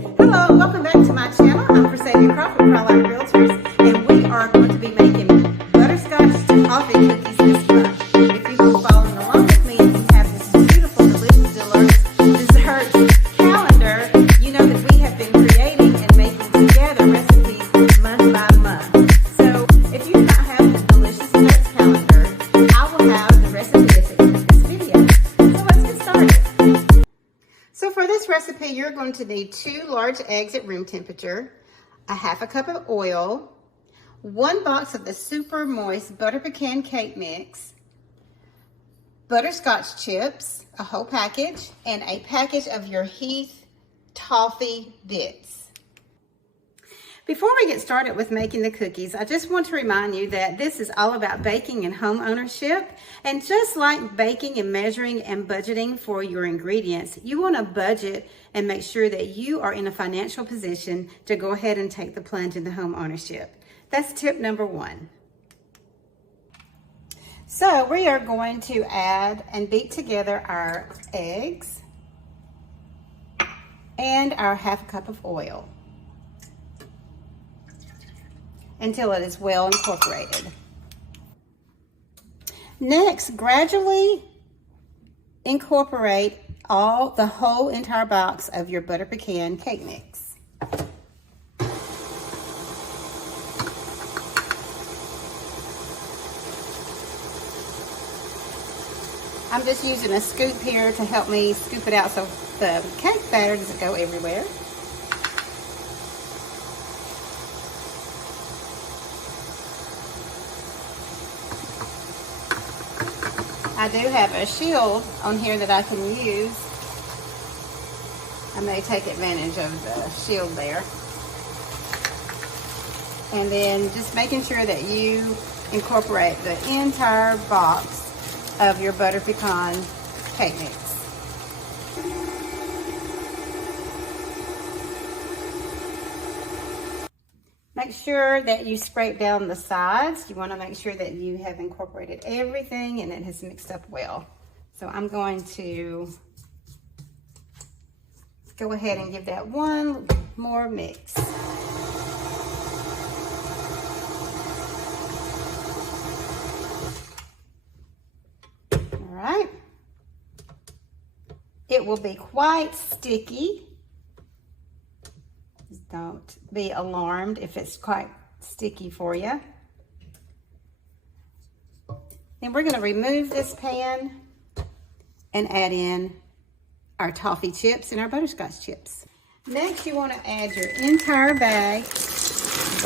Hello and welcome back to my channel. I'm Crawford, Carlisle Realtors, and we are going to be making butterscotch toffee cookies this month. If you've been following along with me and you have this beautiful, delicious dessert calendar, you know that we have been creating and making together recipes month by month. So if you do not have the delicious dessert calendar, I will have the recipe at the end of this video. So let's get started. So for this recipe, you're going to need 2 large eggs at room temperature, a half a cup of oil, 1 box of the super moist butter pecan cake mix, butterscotch chips, a whole package, and a package of your Heath toffee bits. Before we get started with making the cookies, I just want to remind you that this is all about baking and home ownership. And just like baking and measuring and budgeting for your ingredients, you want to budget and make sure that you are in a financial position to go ahead and take the plunge into home ownership. That's tip number 1. So we are going to add and beat together our eggs and our half a cup of oil until it is well incorporated. Next, gradually incorporate the whole entire box of your butter pecan cake mix. I'm just using a scoop here to help me scoop it out so the cake batter doesn't go everywhere. I do have a shield on here that I can use. I may take advantage of the shield there. And then just making sure that you incorporate the entire box of your butter pecan cake mix. Make sure that you scrape down the sides. You want to make sure that you have incorporated everything and it has mixed up well. So I'm going to go ahead and give that one more mix. All right. It will be quite sticky. Don't be alarmed if it's quite sticky for you. Then we're going to remove this pan and add in our toffee chips and our butterscotch chips. Next, you want to add your entire bag of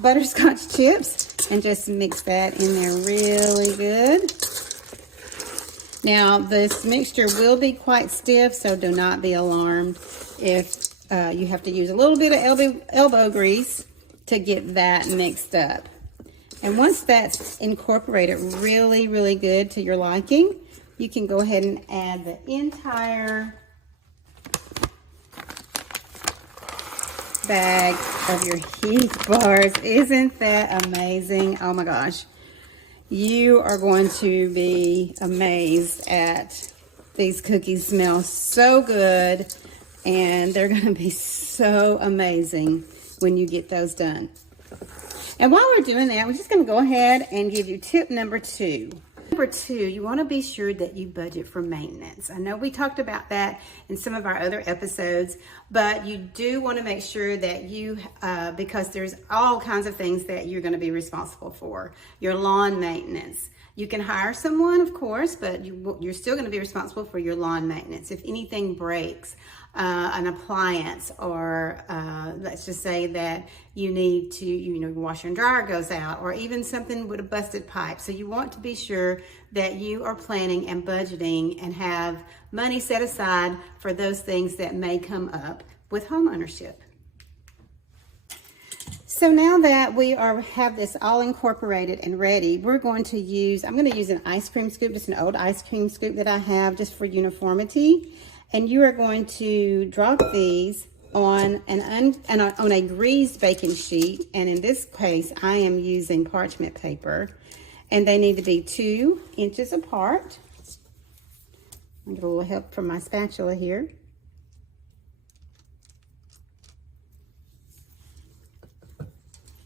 butterscotch chips, and just mix that in there really good. Now, this mixture will be quite stiff, so do not be alarmed if you have to use a little bit of elbow grease to get that mixed up. And once that's incorporated really, really good to your liking, you can go ahead and add the entire bag of your Heath bars. Isn't that amazing? Oh my gosh. You are going to be amazed at these cookies. Smell so good, and they're going to be so amazing when you get those done. And while we're doing that, we're just going to go ahead and give you tip number 2. Number 2, you want to be sure that you budget for maintenance. I know we talked about that in some of our other episodes, but you do want to make sure that you, because there's all kinds of things that you're going to be responsible for. Your lawn maintenance. You can hire someone, of course, but you're still going to be responsible for your lawn maintenance. If anything breaks, an appliance, or let's just say that you need to, your washer and dryer goes out, or even something with a busted pipe. So you want to be sure that you are planning and budgeting and have money set aside for those things that may come up with home ownership. So now that we have this all incorporated and ready, I'm going to use an ice cream scoop, just an old ice cream scoop that I have just for uniformity. And you are going to drop these on a greased baking sheet. And in this case, I am using parchment paper. And they need to be 2 inches apart. I'll get a little help from my spatula here.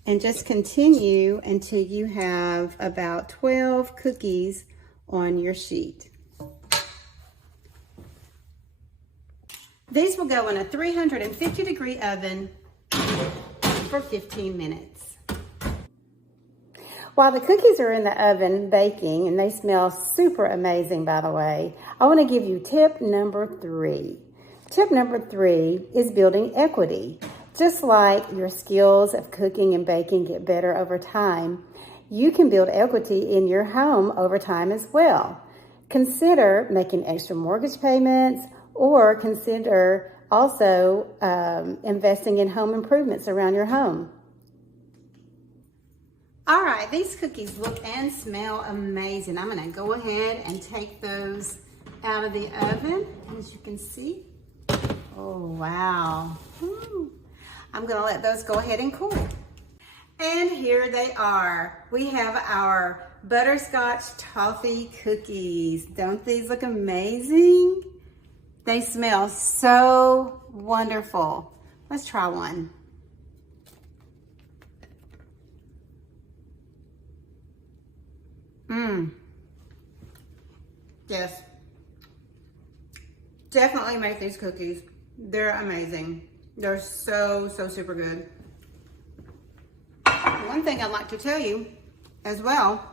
And just continue until you have about 12 cookies on your sheet. These will go in a 350-degree oven for 15 minutes. While the cookies are in the oven baking, and they smell super amazing, by the way, I want to give you tip number 3. Tip number 3 is building equity. Just like your skills of cooking and baking get better over time, you can build equity in your home over time as well. Consider making extra mortgage payments, or consider also investing in home improvements around your home. All right, these cookies look and smell amazing. I'm gonna go ahead and take those out of the oven, as you can see. Oh, wow. Woo. I'm gonna let those go ahead and cool. And here they are. We have our butterscotch toffee cookies. Don't these look amazing? They smell so wonderful. Let's try one. Yes. Definitely make these cookies. They're amazing. They're so super good. One thing I'd like to tell you as well,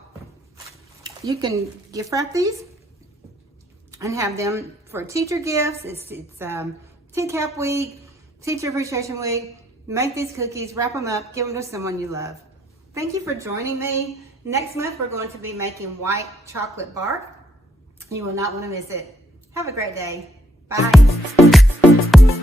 you can gift wrap these and have them for teacher gifts. It's TCAP week, teacher appreciation week. Make these cookies, wrap them up, give them to someone you love. Thank you for joining me. Next month, we're going to be making white chocolate bark. You will not want to miss it. Have a great day. Bye.